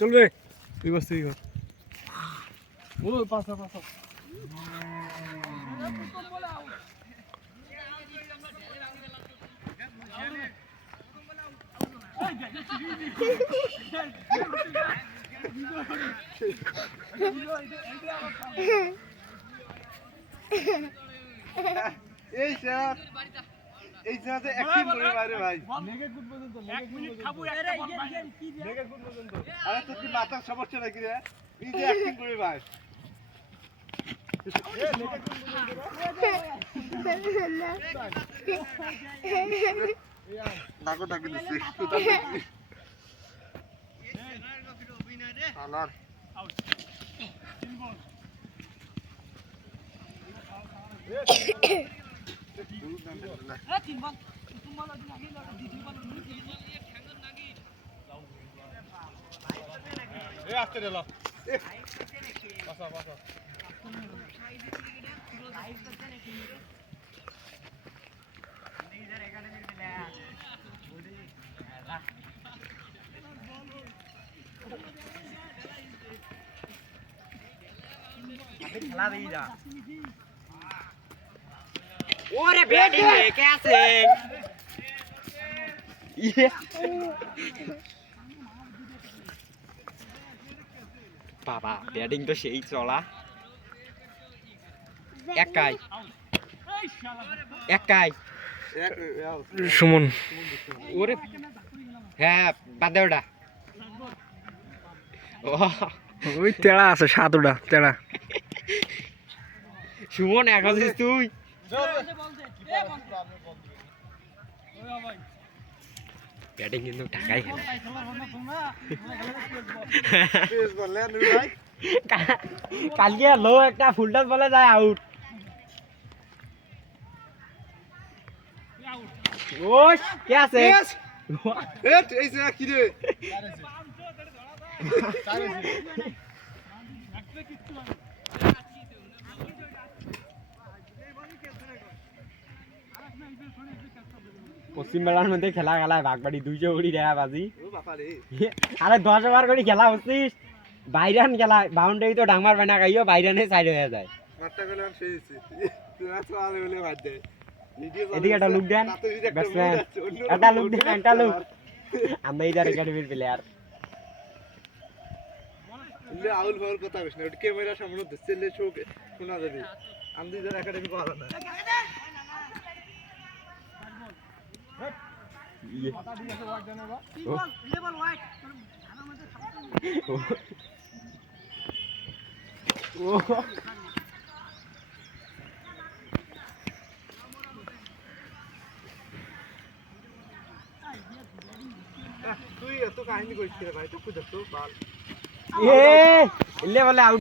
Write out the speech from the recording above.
চলবে তুই বস তুই কর ও পাসা পাসা এই স্যার এই স্যার অ্যাক্টিং করে মারে ভাই নেগেট গুড পর্যন্ত 1 মিনিট খাবো নেগেট গুড পর্যন্ত আরে তোর কি মাথার সমস্যা নাকি রে এই যে অ্যাক্টিং করে ভাই নাকো ডাকি দিছি আলার আস্তে রে ল পাসা পাসা খেলা দেই যা ওরে ব্যাটিং রে कैसे বাবা ব্যাটিং তো সেই চলা একাই একাই সুমন ওরে হ্যাঁ বাদে ওটা ওই তেড়া আছে সাতটা তেড়া সুমন এক আছিস তুই ব্যাটিং কিন্তু ঢাকাই খেলে কালকে লো একটা ফুল টস বলে যায় আউট ওশ কে আছে এই স্যার কি রে পশ্চিম বেলার মধ্যে খেলা খেলায় বাগবাড়ি 200 কোটি টাকা বাজি আরে 10 ওভার করে খেলা হচ্ছিস বাইরান খেলা বাউন্ডারি তো ডাঙমার বানা গাইও বাইরানে সাইড হয়ে যায় মারটা গেলে আর সেই তুই না চলে বলে মার দে এদিকে একটা লুক দেন ব্যাটসম্যান একটা লুক দেন একটা লুক আমরা ইদার একাডেমির প্লেয়ার ইলে আউল ফাউল কথা কইছ না ওটা ক্যামেরা সামনে দিছলে শোকে শোনা যাবে আমি ইদার একাডেমি করা না তুই এত কাহিনী কইছিস ভাই তো খুঁজছ তো বাল এ ইলে বলে আউট